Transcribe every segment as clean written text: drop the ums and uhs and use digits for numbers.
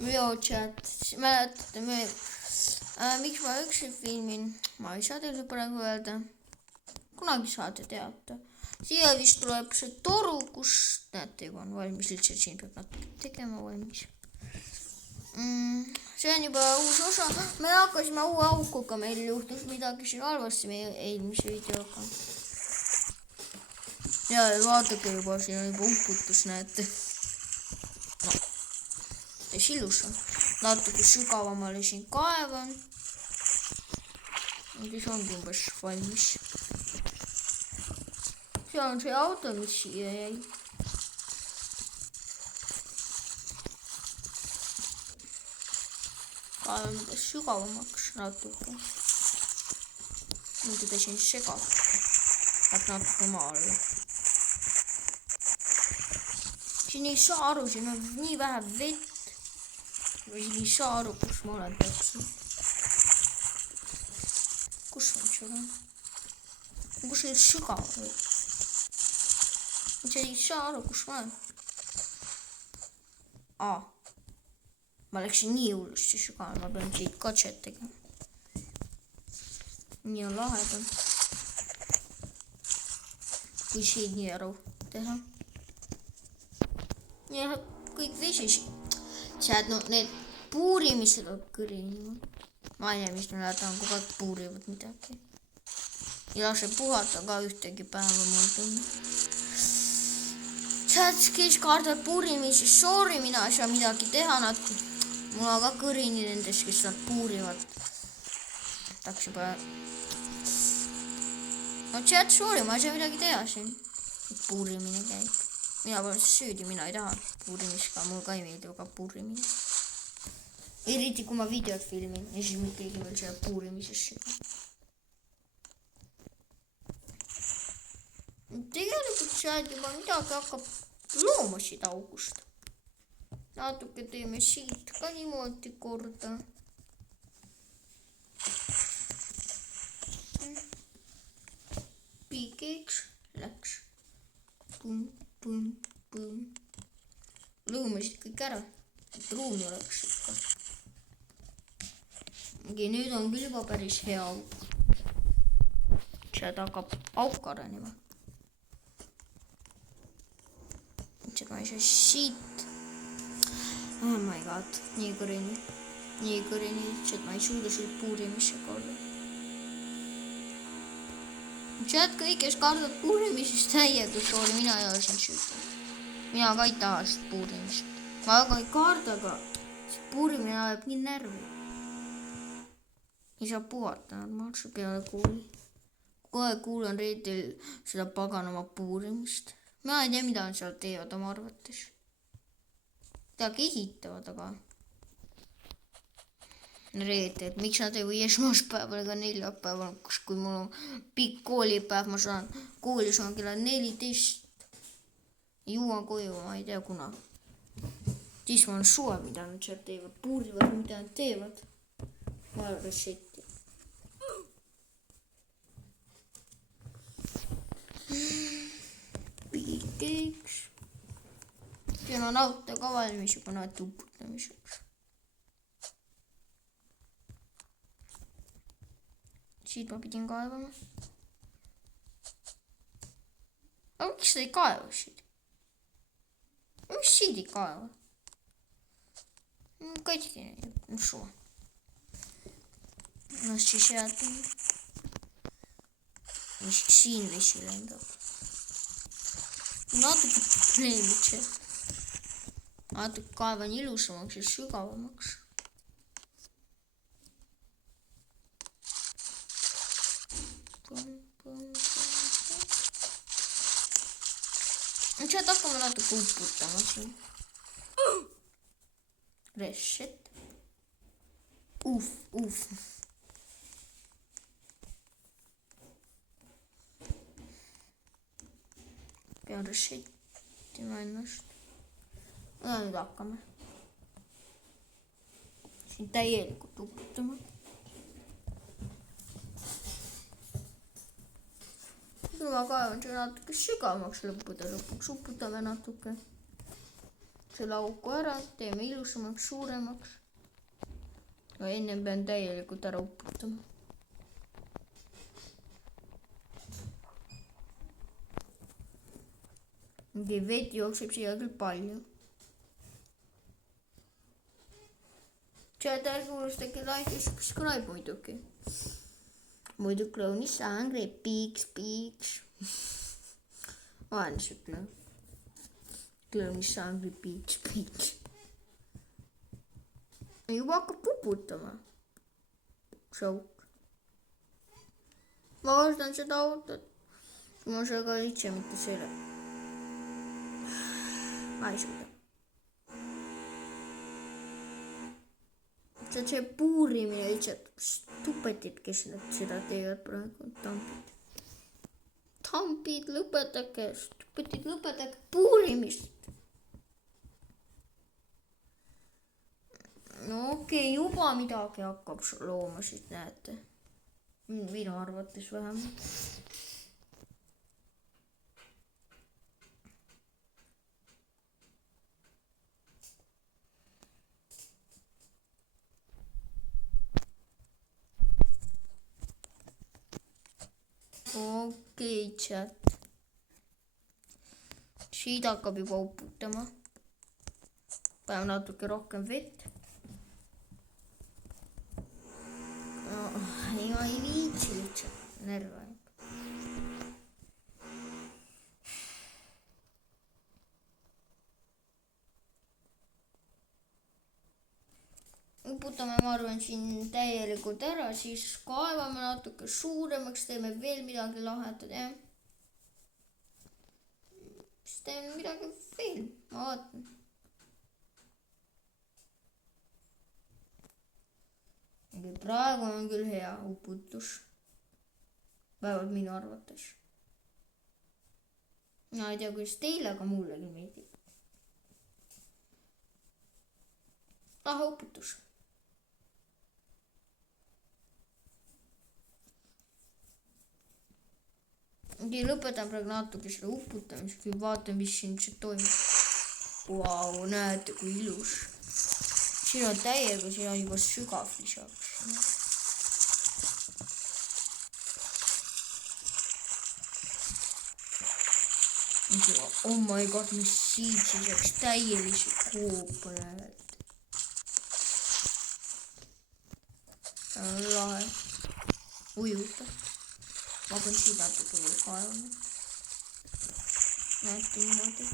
Joo, chat. Mäletate, miks ma üksi filmin? Ma ei saa teile praegu öelda. Kunagi saate teada. Siia vist tuleb see toru, kus näete, juba on valmis. Lihtsalt siin peab natuke tegema valmis. See on juba uus osa. Me hakkasime uue aukuga. Meil juhtus midagi siin halvasti meie eelmise videoga. Ja vaadake juba, siin on juba uputus, näete. Täis ilus on. Natuke sügavamale siin kaevan. Siis ongi umbes valmis. See on see auto, mis siia jäi. Kaevan umbes sügavamaks natuke. Nüüd teda siin segab. Läheb natuke maa alla. Siin ei saa aru, siin on nii vähe vett. Või ei saa aru, kus ma olen täpselt. Kus on seda? Kus ei sügav või? See ei saa aru, kus ma olen. Ma läksin nii hullusti sügav, ma pean siit katset tegema. Nii on lahedam. Kui siin nii aru teha. Ja kõik vesi. Sead, need puurimised on kõrinima. Ma ei tea, mis me lähedame, kogu aeg puurivad midagi. Ei lase puhata ka ühtegi päeva mul tunne. Sead, kes kardab puurimisest, sorry, mina ei saa midagi teha. Mul on ka kõrini nendest, kes nad puurivad. Tahaks juba... No sead, sorry, ma ei saa midagi teha siin. Puurimine käib. Mina pole süüdi, mina ei taha puurimist ka, mul ka ei meeldi ka puurimine. Eriti kui ma videot filmin ja siis mitte keegi veel selle puurimisesse. Tegelikult sealt juba midagi hakkab looma siit august. Natuke teeme siit ka niimoodi korda. Piikiks läks. Pum. Lõumasid kõik ära, et ruumi oleks ikka. Nüüd on küll juba päris hea auk. Sealt hakkab auk arenema. Nüüd ma ei saa siit. Oh my god, nii kõrini, et ma ei suuda siit puurimisega olla. Sealt kõik, kes kardab puurimisest täiega, sorry, mina ei ole siin süüda. Mina ka ei taha seda puurimist. Ma väga ei karda, aga see puurimine ajab nii närvi. Ei saa puhata normaalselt peale kuuli. Kohe kuulan reedel seda paganama puurimist. Ma ei tea, mida nad seal teevad oma arvates. Midagi ehitavad, aga... Reedel, miks nad ei või esmaspäeval ega neljapäeval, kui mul on pikk koolipäev, ma saan kooli saan kella 14. Juuan koju, ma ei tea kuna. Siis ma on suve, mida nad seal teevad, puurivad, mida nad teevad. Ma olen resetti. Piikiks. Siin on auto ka valmis juba näed uputamiseks. Siit ma pidin kaevama. Aga miks sa ei kaeva siit? Miks siit ei kaeva? Kaikki on suva. No siis jäädame. Mis siin vesi lendab. Natuke probleemid see. Natuke kaevan ilusamaks ja sügavamaks. Sealt hakkame natuke uputama siin. Reset. Uff. Pean resetima ennast. Ja nüüd hakkame. Siin täielikult uputama. Juba kaevan see natuke sügavamaks lõppude lõpuks. Uputame natuke. selle auku ära, teeme ilusamaks, suuremaks. aga ennem pean täielikult ära uputama. mingi vett jookseb siia küll palju. Chat, ärge unustage like ja subscribe muidugi. Muidu clown is angry, peaks. ma olen lihtsalt clown. Clown is angry, peaks. juba hakkab puputama. Šauk. ma ostan seda autot. ma seda üldse mitte selle. ma ei suuda. see puurimine lihtsalt stupetid, kes nad seda teevad praegu. Tampid, lõpetage, stupetid, lõpetage puurimist. no okei, juba midagi hakkab looma, siis näete. minu arvates vähemalt. okei, chat. siit hakkab juba uputama. paneme natuke rohkem vett. ma ei viitsi lihtsalt, närv ajab. uputame, ma arvan, siin täielikult ära, siis kaevame natuke suuremaks, teeme veel midagi lahedat, jah. siis teeme midagi veel, ma vaatan. praegu on küll hea uputus. vähemalt minu arvates. ma ei tea, kuidas teile, aga mulle küll meeldib. lahe uputus. lõpetan praegu natuke seda uputamist või vaatan, mis siin toimub. Vau, näete, kui ilus. siin on täiega, siin on juba sügav lisaks. oh my god, mis siit siis oleks täielisi koopa, näed. lahe. ujuta. ma hakkan siit natuke veel kaevama. näete niimoodi.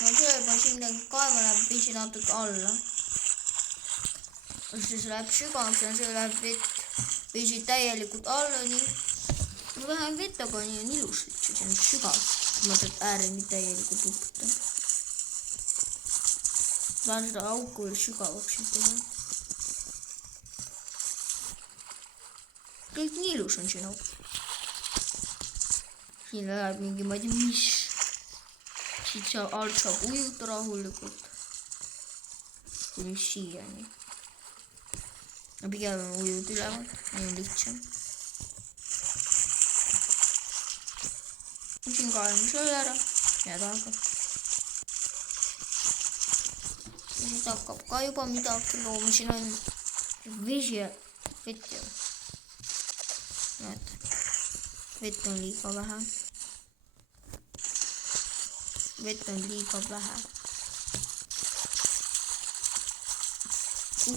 ma sööban siin midagi kaeva läheb vesi natuke alla. siis läheb sügavaks ja see läheb vett vesi täielikult alla, nii. vähem vett, aga nii on ilus, see on sügav. ma tead ääreni täielikult uputan. tahan seda auku veel sügavaks teha. kõik nii ilus on siin auk. siin läheb mingi, ma ei tea, mis. siit alt saab ujuda rahulikult. kuni siiani. no pigem ujud ülevalt, nii on lihtsam. siin kaevame selle ära, jääd aega. nüüd hakkab ka juba midagi looma, siin on vesi ja vett ja näed, vett on liiga vähe. vett on liiga vähe.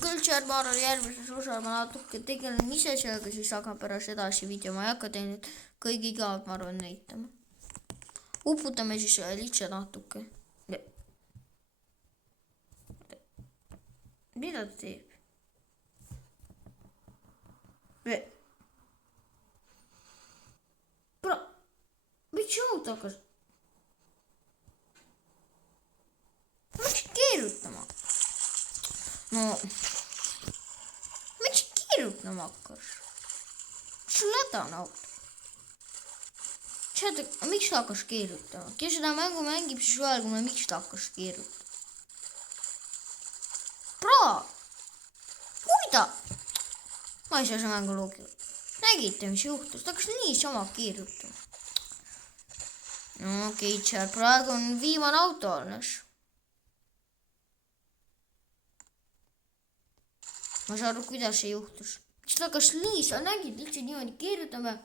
küll seal ma arvan, järgmises osas ma natuke tegelen ise sellega, siis hakkab pärast edasi video, ma ei hakka teile nüüd kõigi ka, ma arvan, näitama. uputame siis lihtsalt natuke. mida ta teeb? miks auto hakkas? miks keerutama? no, miks keerutama hakkas? mis sul häda on auto? miks ta hakkas keerutama? kes seda mängu mängib, siis öelge mulle, miks ta hakkas keerutama. Kui ta? ma ei saa seda mängu loogida. nägite, mis juhtus? Ta hakkas niisama keerutama. No okei, chat, praegu on viimane auto alles. Ma saan aru, kuidas see juhtus. Siis ta hakkas sa nägid lihtsalt niimoodi keerutama.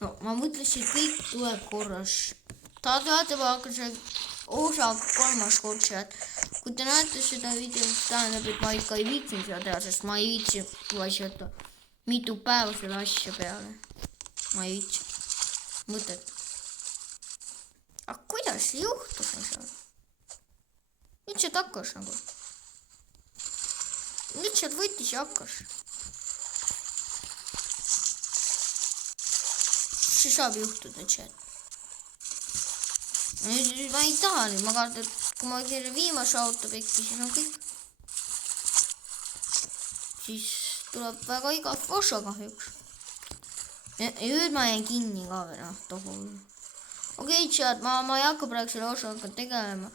No ma mõtlesin, et kõik tuleb korras. Ta teate, ma hakkan see osa 3. kord chat. Kui te näete seda videot, tähendab, et ma ikka ei viitsin seda teha, sest ma ei viitsi asjata mitu päeva selle asja peale. Ma ei viitsi. Mõtet. Aga kuidas see juhtus? Nüüd see hakkas nagu. Nüüd see võttis ja hakkas. See saab juhtuda, chat. Nüüd ma ei taha nüüd, ma kardan, et kui ma kirja viimase auto pekki, siis on kõik. Siis tuleb väga igav osa kahjuks. Ja nüüd ma jäin kinni ka veel, tohul. Okei, chat, ma ei hakka praegu selle osaga tegelema.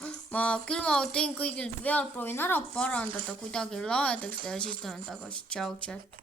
Küll ma teen kõik need vead, proovin ära parandada, kuidagi lahedaks ja siis tulen tagasi. Tšau, chat.